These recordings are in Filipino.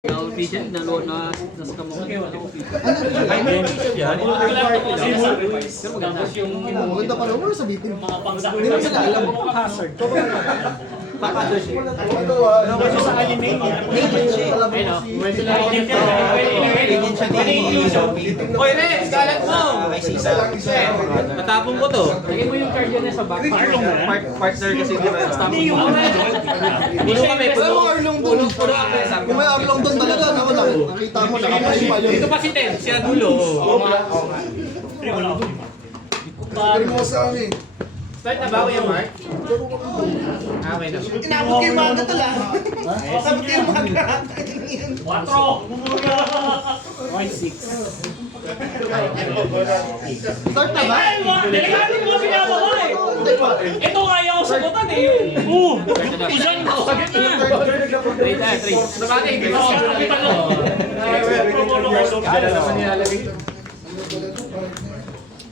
Official na load na scam mo. Tapos yung Maganda pa naman sa bitin. Hindi mo sila alam. hazard. Baka doon siya. Kasi sa anime, agent siya. Hoy, Rex, kalat mo! Matapong ko to. Lagyan mo yung card yun sa back. Partner kasi di ba? Hindi yung Puno kami, Wala puno. mo Arlong doon. Puno kami. Kung may Arlong doon talaga, nakita mo, nakapasin pa yun. Dito pa si Ted, si Adulo. Pero mo sa amin. Start na ba ako yung Mark? Okay na. Inabot kayo mga ito lang. Sabot kayo mga 4! 6. Start na ba? Delikado mo pinapako eh. Ito kaya ko sagutan eh. Oo. Usan mo. Sagot na. Trade na, trade. Sabagay, hindi Oo, ko. kapitan mo. Promo ng Microsoft. Kala naman nilalagay.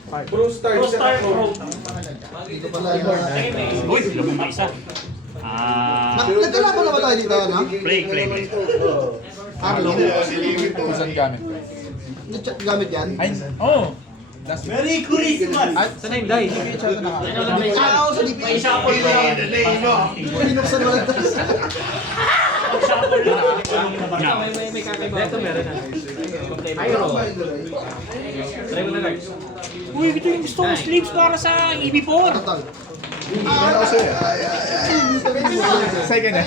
Pro start. Pro Star Pro. Dito pala na. Uy, labang na isa. Nagkalaban na ba tayo dito, ano? Play. Arlong? Saan gamit? Gamit yan? Oh. Merry Christmas! Saan na yung dice? Oo, sa DP. Shuffle lang. Binuksan mo lang tayo. Shuffle lang. May kakaiba. Ito meron na. Ayro. Try mo na guys. Uy, ito yung gusto ko sleeves para sa EB4. Total. Second na.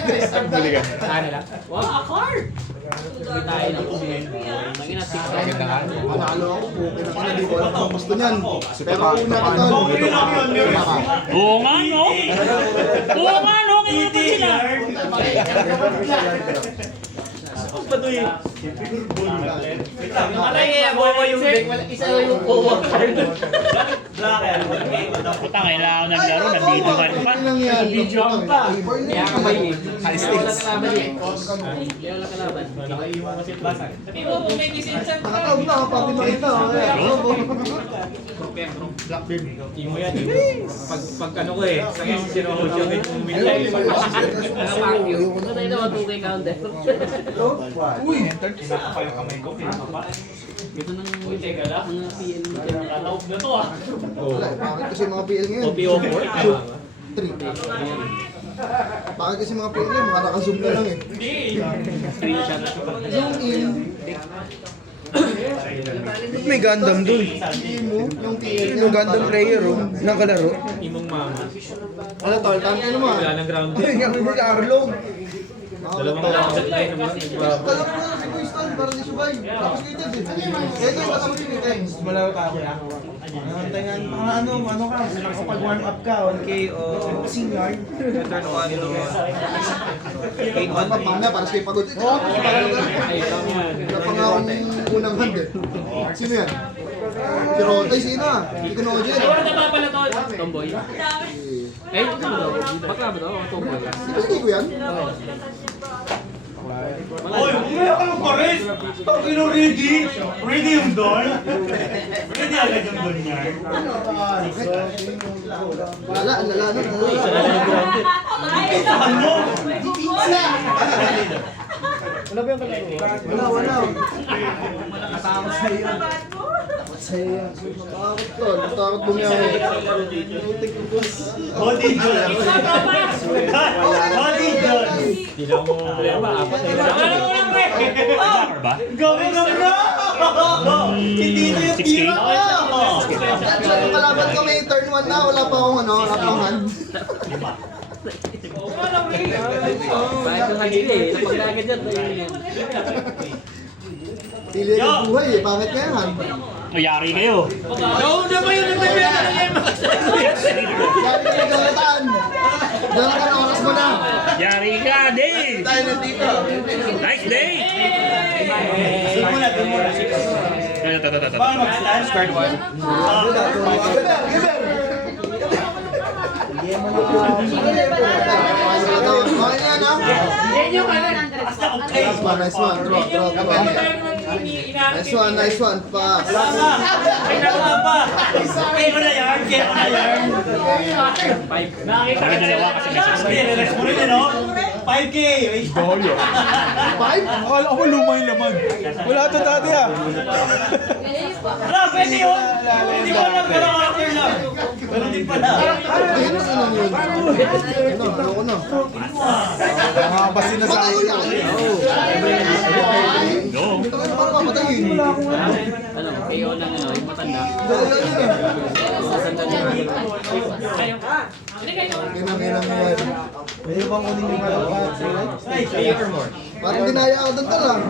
Bili ka. Saan nila? Wow, a card! May tayo na po. Tangin na 6. Second na nga. Panalo ako, okay na kina, di ko alam kung gusto niyan. Pero una ka tol. Oo nga no. Oo nga no. Kaya naman sila. Alay, bobo yung deck. Isa yung bobo card. Puta, kailangan naglaro. Nandito ka rin pa. Ano lang yan? Video ang pa. Kaya ka ba yun? High Kaya wala stakes. kalaban eh. Kaya wala kalaban. Sabi mo, kung may lisensan ka. Nakakaw na, papi makita. Imo yan. Pag ano ko eh. Sa kasi si Rojo yung umilay. Fuck you. Ano tayo naman 2K counter? Uy! Kinakapal yung kamay ko. Kinakapal. Ito nang Teka lang. mga PL mo. Nakataob na to ah. Wala, bakit kasi mga PL ngayon? OPO4? 3. Bakit kasi mga PL ngayon, mga naka-zoom na lang eh. Hindi. Zoom in. May Gundam dun. Hindi mo, yung PL Yung Gundam player, oh, nakalaro. Imong mama. Ano tol, tama ano mo? Wala nang ground. Ay, nga may Arlong. Dalawang ground line naman. Kalap mo na si Kuistan para di subay. Tapos kayo dyan din. Ito yung kasama ni Tens. Malaro ka ako ya. Ano ka, kapag warm up ka, 1K o senior. Turn 1 to. Ano pa, mamaya para sa kayo pagod. Oo, wala pa nga akong unang hand eh. Sino yan? Si Rotay, sino ah? Hindi ko na-audio yan. Ano na pala to? Tomboy. Eh, ito ba daw? Bakla ba daw? Tomboy. Di ba hindi ko yan? Oy, umaya ka ng pares! Tangino ready! Ready yung doon? Ready agad yung doon niya? Wala, ang lala nun. Wala. Matakot sa iyo. Matakot tol, matakot bumiyahe. Body John! Body John! Hindi na mo problema. Apat na yun. Ano mo lang pre? Gawin na na! Hindi na yung tira ko! Actually, yung kalaban ko may turn 1 na, wala pa akong ano, wala pa akong hand. Bakit ka hagili eh? Napagdagan dyan. Pili ang buhay eh, bakit nga yan? Yari kayo! No, na ba yun? Nagbibenta na yung mga Yan yung galataan. Dala ka na, oras mo na. Yari ka, day! Tayo na dito. Nice day! Paano mag-stand? Start 1. Nice one. Nice one. Pass. Ay, nakuha pa! Kaya ko na yarn! Kaya ko na yarn! Nakita ka dalawa kasi may Relax mo rin, no? 5K! Doyo. 5? Akala ko luma yung laman. Wala to dati ah. Wala, pwede yun! Pwede ko lang, pero after lang. Pero di pala. Ayun na ano yun. Ano ko na. Mga basi na sa akin. No. Ano paano papatayin? Ano, KO ng ano, yung matanda. Matanda niya. Kinang yan. Pwede bang kunin yung malapad? Parang dinaya ako doon lang.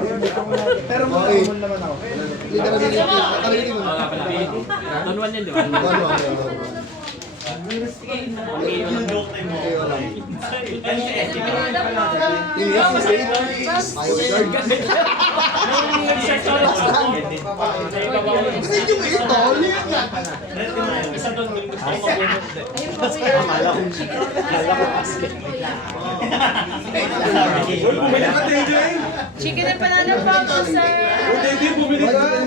Pero Okay. makamon naman ako. Hindi ka na dinaya. Kalitin mo. Oo nga pala. Don 1 yan, di ba? Ano? Joke na mo. Tiniyak mo straight. Ayaw guard. Hindi yung ito. Chicken and banana po, sir.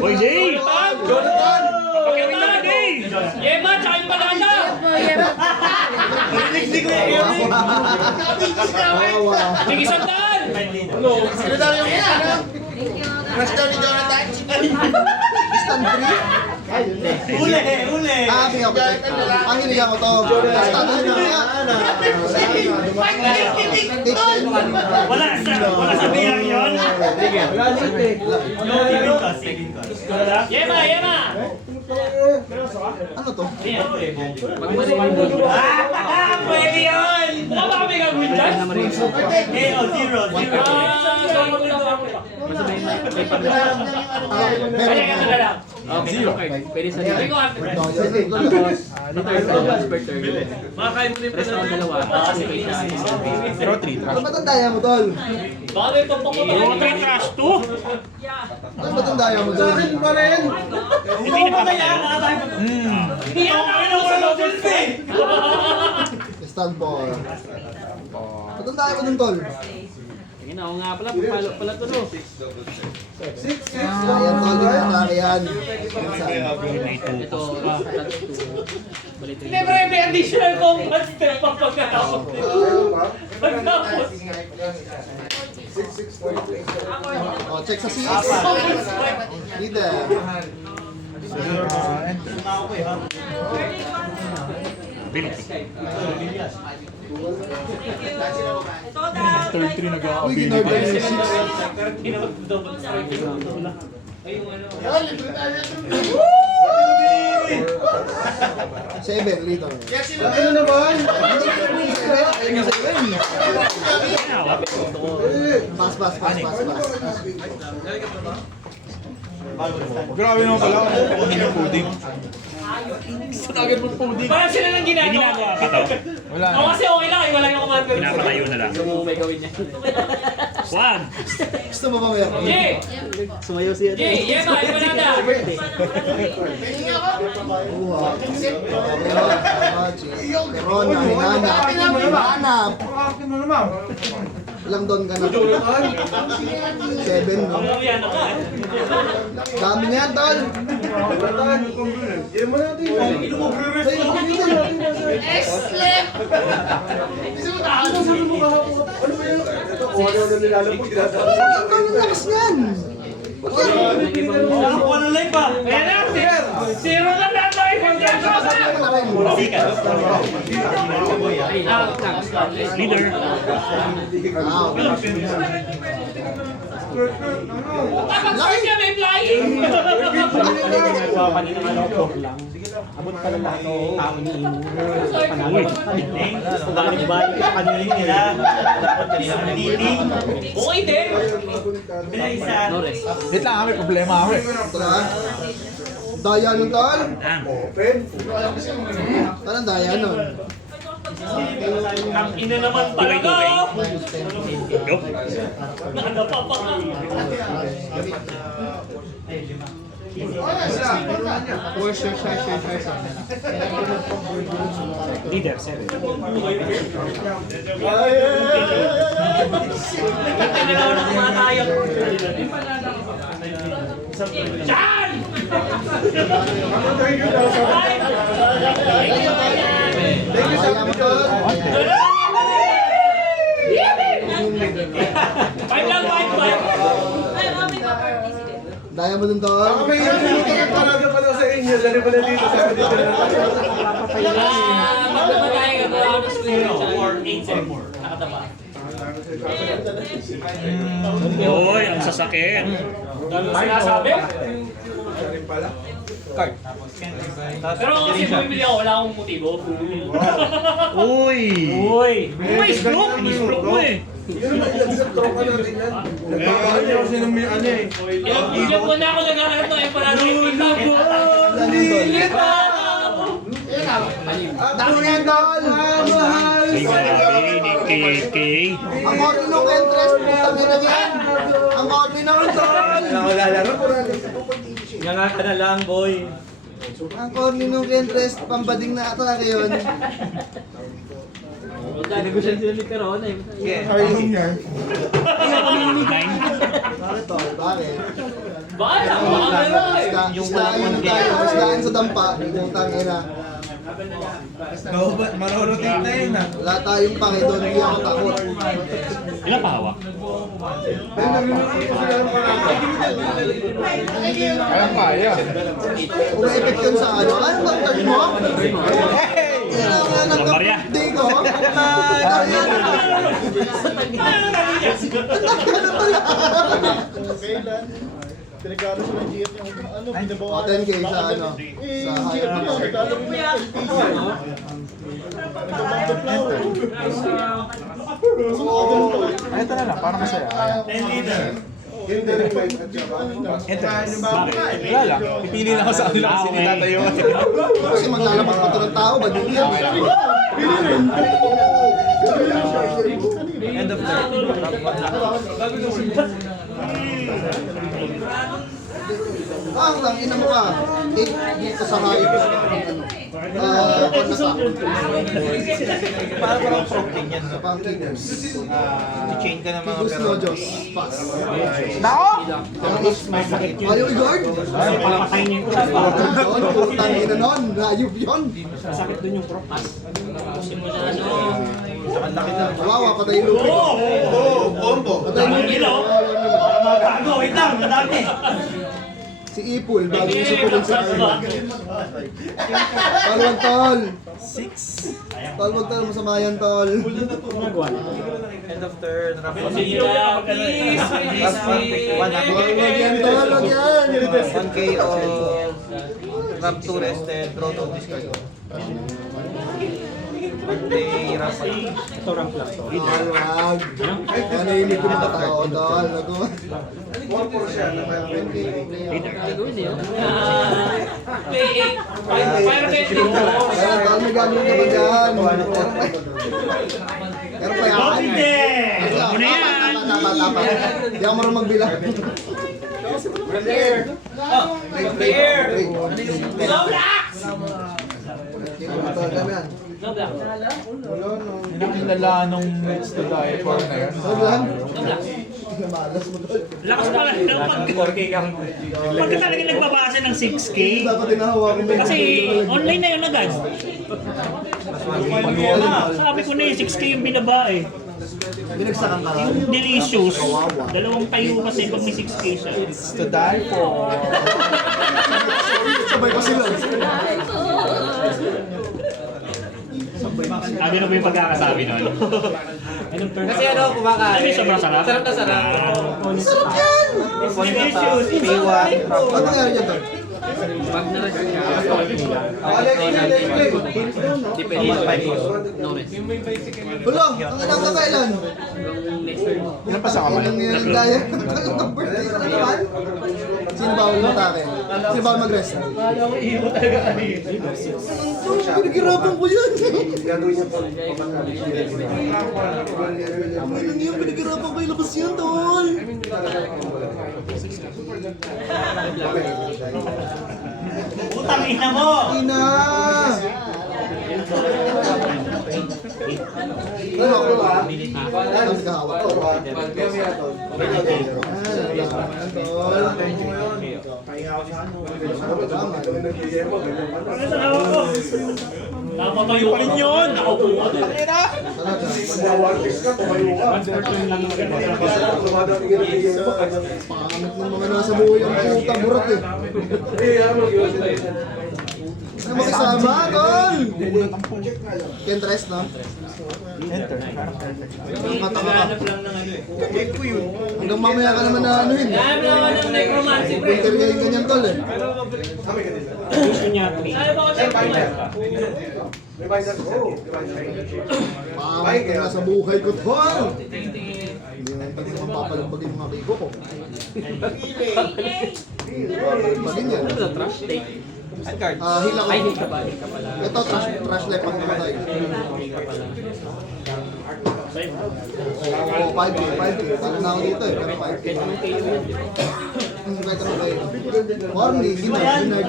Hoy, Jay! Jonathan! Yema, tsaka yung banana! Rinig-dig na yun. Kawawa. Sige, sandal! Sino daw yung crush daw ni Jonathan? Stand 3? Uli, uli. Ah, sige ako. Ang hinigang ko to. Stand 3 na nga. Wala sa biyang yun. Yema, Yema! Ano to? Pwede yun. Wala ba kami gagawin dyan? KO, zero. Meron. Okay, okay. Pwede sa dito. Tapos, Per turn. Makakain mo din pa ng dalawa. Kasi may isa. Zero 3. ano ba itong daya mo, tol? Baka may tumpok mo ba? Yung trash to? Ano ba itong daya mo, tol? pa rin! Hindi mo kaya. Hindi ako kinuha ng eh. Stand ball. Ba't ang daya mo dun, tol? Tingin ako nga pala. Palo pala to no. Ayan, tol. Yan. Ito. Never may additional combat step pa pagkatapos. Pagkatapos. Oh, check sa CS. Leader. Third 3 Uy, nag-a-ability. ginorder yung 6. 7, leader. Ano naman? Ayun yung 7. Pass. Grabe naman pala. Ako yung pudding. Agad mo pudding. Parang sila nang ginagawa. Wala Ako na. kasi okay lang. Wala yung command. Pinapatayo na lang. Gusto mo may gawin niya. One! Gusto mo ba meron? Jay! Sumayaw siya. Jay! Yema! Yung banana! Buha. Corona, hinanap. Akin mo naman. Ilang doon ka na? 7, no? Yan na nga. Dami niyan, tol. Yan mo natin. Slip! Ang tol, ang lakas niyan. Ako na live pa. Ayan na! Zero na lang tayo! Leader! Kapag niya may flying! Abot pa lang lahat ng tao ni Imo. Balik-balik ka kanina nila. Dapat kanina meeting. Okay din! Bila isa. Wait lang, may problema ako eh. Ito na. Daya nun, tol. Anong daya nun? Ang ina naman talaga! Go! Nakadapa ka! Leader, 7. Hindi na lang ako matayang. Diyan! Daya mo, tol. Five lang, five. Ay, mami ka party. Sige. Daya mo dun, tol. May talaga pa daw sa inyo. Dali pa na dito. Sabi dito na. Magpamatay ka ko ako ng screen. Or 8-7. Nakataba. Oy, ang sasakit. Sinasabi? Pero kasi bumibili ako, wala akong motibo. Uy! Uy! May stroke! May stroke mo eh. Nag-stroke ka natin yan. Nagbabahan niya kasi ng may ano eh. Hindi po na ako naghahanap ng empanado yung itak. Dami yan, tol. Mahal. Ay, grabe. Ni KK. Ang ordinong interest, putang ina yan. Ang ordinong, tol. Lalaro ko na. Nga ka na lang, boy. Ang ordinong interest, pambading na ata yun. Negosyan sila ni Corona eh. Ayun yan. Bakit, tol? Bakit? Bakit? Baka meron eh. Isdaan tayo. Isdaan sa dampa. Putang ina. Marorotate na yun ah. Wala tayong pake doon. Hindi ako takot. Ilan pa hawak? Kung may effect yun sa ano, ano bang touch mo? Kailangan Ang barya. Hindi ko. O, 10K sa ano, sa higher Ito na lang, parang masaya. 10 liter. Wala lang. Pipili na ako sa kanila kasi hindi tatayo. Kasi maglalabas pa ito ng tao, ba din yan? End of third. Ang tangina mo ka. Dito sa higher. Parang parang protein yan. Sa pang kickers. Chain ka ng mga Kickers pero... no, Diyos. Pass. Nako! Ayaw i-guard? Palapatayin niyo yung Doon, tangina nun. Hayop yun. Masakit dun yung prop. Kasi mo na ano. Kawawa, patay yung lupit. Combo. Patay yung lupit. Magago, wait lang, madami. Si Ipul, bago yung supulong sa akin. Tol, wag tol. 6. Tol, wag tol, masama yan tol. End of third. Sige na, please, please, please. Wag yan tol, wag yan. 1K of Ramp 2 rested, draw to discard. Birthday ramp. Ito rank lang to. Tol, wag. Ano yung hindi ko makatao, tol. Play 8. Fire betting. Kaya tol, may gagawin ka ba dyan? Pero pa yan. Ano na yan? Tama. Hindi ako marunong magbilang. Slow blocks! Slow blocks. Pinakilala nung next to die for na yun. Slow blocks. Lakas pala ng pagka talaga nagbabasa ng 6K. Dapat tinahawa ko. Kasi online na yun agad. Sabi ko na yung 6K yung binaba eh. Binagsakan ka lang. Yung delicious. Dalawang tayo kasi pag may 6K siya. To die for. Sabay pa sila. Ano na ba yung pagkakasabi nun? Kasi ano, kumakain. Ano yung sobrang sarap? Sarap na sarap. Sarap yan! P1. Ano nangyari dyan tol? Pag na-record ka, depende no rest. Hulo, ang inang ka kailan? Ilan pa sa kamay? Ang nangyari daya. Ang birthday ka na naman. Sino ba ulit atake? Sino ba mag-rest? Pinaghirapan ko yan. Ano niya, pinaghirapan ko ilabas yan, tol. Utang ina mo! Ina! Ano ako ba? Ano nagkahawak ko? Napatayo ka rin yun! Ako po. talaga. Pangamit ng mga nasa buhay ang putang burat eh. Ay, makisama, tol! Kentres, no? Enter. Matama ka. Check ko yun. Hanggang mamaya ka naman na ano yun. Alam naman ng necromancy, pre. Winter ngayon ganyan, tol eh. Gusto niya, Sabi ba kasi Pangamit na nasa buhay ko, tol! Hindi naman papalagbagin yung mga bigo ko. Papalagbagin yan. Ano sa trash take? At card? Hila ko. Ay, hindi ka pala. Ito, trash left ang namatay. Oo, 5K, 5K. Tala na ako dito eh, pero 5K. Kahit ano kayo. Warning, denied.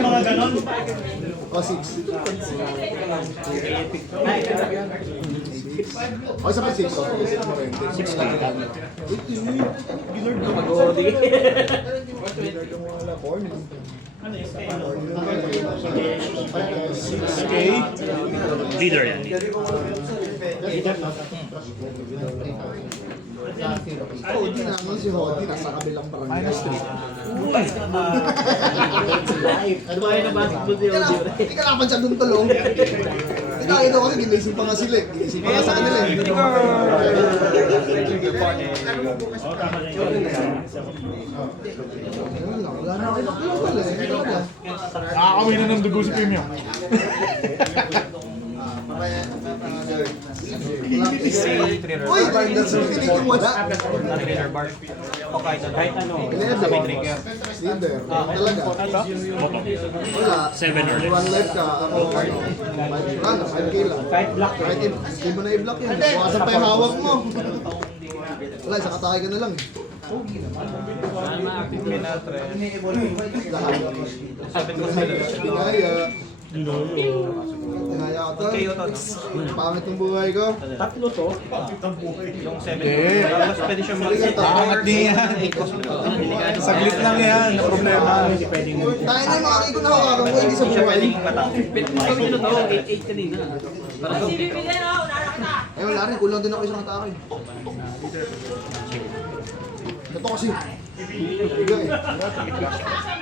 Mga ganon. O, 6. O, isa pa 6. 6 lang. Gilard na Mag-hoodie. Gilard yung wala. Warning. Leader yan. Hodi na naman si Hodi, nasa kabilang barangay. Minus 3. Ano ba yun na basketball di Odio? Hindi ka napan siya dun tulong. Ito kasi ginising pa nga sila eh. Ginising pa nga sa kanila eh. Wala na ako ilang pala eh. Nakakawin na ng dugo si Pimyo. Uy! Pinig yung wala. Kahit ano. 11. Leader. Talaga. Wala. 7 or less. One left ka. Ako. 5K lang. Kahit black. Kahit hindi mo na i-block yan. Bukasan pa yung hawak mo. Wala, isa katake ka na lang eh. Ano ma-active na Lahat. Binaya. Binaya ka to. Pangit yung buhay ko. Tatlo to. Pwede siya Angat niya yan. Saglit lang yan. Na problema. Tayo na yung mga kiko na hawakan ko, hindi sa buhay. Kami nyo to, 8-8 kanina. Para Si Bibigyan na, unara ka na. Eh wala rin, kulang din ako isang atake. Ito kasi. Biga eh.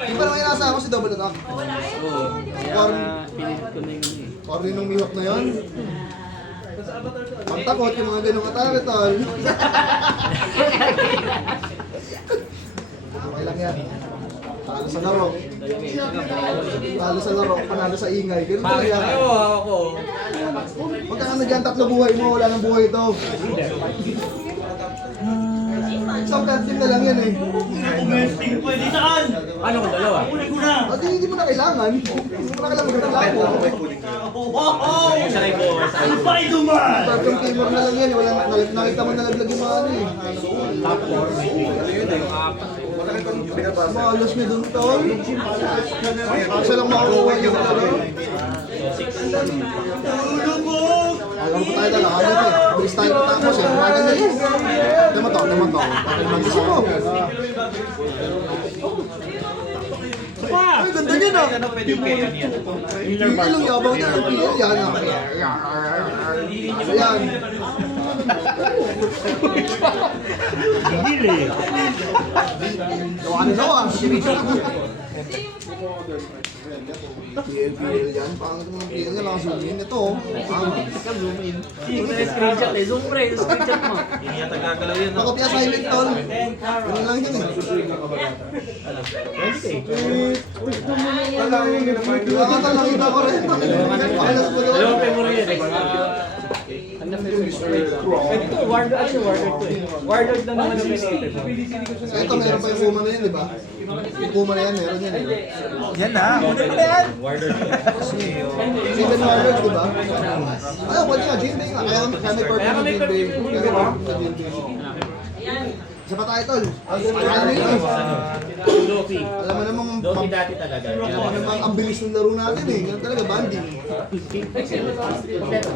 Di ba naman inasa ako si double attack? pinilit ko na yun eh. Or rin nung mihawk na yun. Pagtakot yung mga ganong atake tol. Okay lang yan. Talo sa laro. Talo sa laro, panalo sa ingay. Ganun talaga. ako. Pagka ka nagyan tatlo buhay mo, wala nang buhay ito. Isang card game na lang yan eh. Umesting pwede saan? Ano kung dalawa? Kunin ko na. At hindi mo na kailangan. Hindi mo na kailangan magkakalapo. Wow! Isa kayo po. Spider-Man! Pagkang gamer na lang yan, wala nakita mo nalaglag yung mga ano eh. Malas niya dun tol. Isa lang makakuha yung laro. Alam ko tayo talaga, ano ito eh. Bilis tayo matapos eh. Maganda yun. Naman to. Bakit naman gusto mo? Ay, ganda niya na. Yung ilong yabang niya ng PL yan. Ayan. Gawa na gawa. PL yan. Pangit mo ng PL niya lang zoom in. Ito oh. Hindi ko na screenshot eh. Zoom pre, screenshot mo. Nakopya assignment tol. Ganun lang yun eh. Nakakita nakita ko rin. Pakilas mo doon. Dalawang memory yan eh. Ito, Warlord. Ano yung Warlord to eh? Warlord lang naman ang pinitip mo. Ito meron pa yung kuma na yan, di ba? Yung kuma na yan, meron yan eh. Yan na. Kunin mo na yan. Warlord. Seven Warlords, di ba? Ayaw, pwede nga, Jane Bay nga. Kaya may purple ng Jane Bay. Kaya sa Jane Bay. Isa pa tayo, tol. Alam mo yun eh. Loki. Alam mo namang, Loki dati talaga. alam mo namang ang bilis ng laro natin eh. Ganun talaga, banding.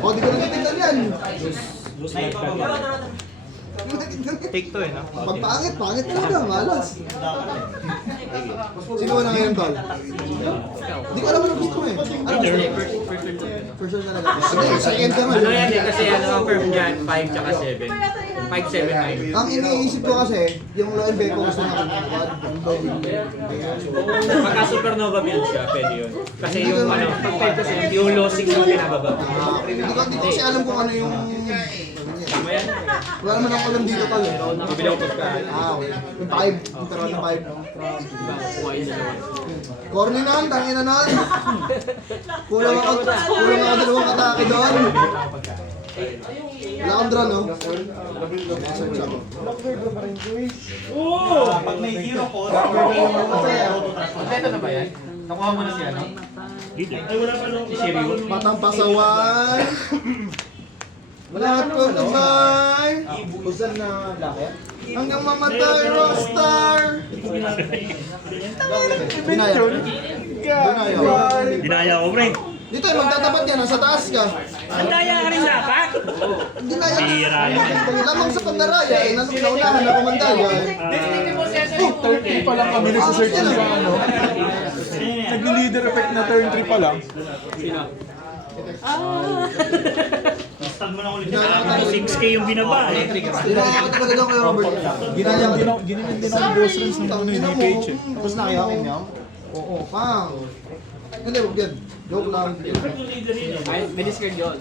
O, di ko na titignan yan. Take 2 eh, no? Pag pangit, pangit talaga, malas. Sino na ngayon, tol? Hindi ko alam ano gusto mo eh. Ano gusto mo? For sure talaga. Sige, second ka nga. Ano yan eh, kasi ano ang firm dyan, 5 tsaka 7. 5, 7, 9. Ang iniisip ko kasi, yung Loen Beko gusto niya kung Pagka supernova build siya, pwede yun. Kasi yung ano, yung low 6 yung pinababa. Hindi ko kasi alam kung ano yung... Wala naman ako alam dito tol eh. Bibili ako pagka. Okay. Yung 5. Yung taron ng 5. Corny na, tangin na na. Kulang ako dalawang atake doon. Wala kang draw, no? Pag may hero ko, Kompleto na ba yan? Nakuha mo na siya, no? ay wala pa nung Si Shiryu. Matang pasawan. Lahat ko tumay. Usan na laki? Hanggang mamatay, Rockstar. Binaya. Binaya. dinaya ko, pre. Dito, magtatapat ka, nasa taas ka. Ang daya ka rin dapat. Hindi na Bihira yan. Lamang sa pandaraya eh. Naunahan na kumandaya eh. Turn 3 pa lang kami nagsisearch sa ano. Nagli-leader effect na turn 3 pa lang. Stag mo na ulit siya. 6K yung binaba eh. Ginaya ko talaga doon kay Robert. Ginaya ko. Ginamin din ang boss runs ng ano ni Page eh. Tapos nakihakin niya. Oo, pang. Hindi, huwag yan. Joke lang. Ay, may discard yun.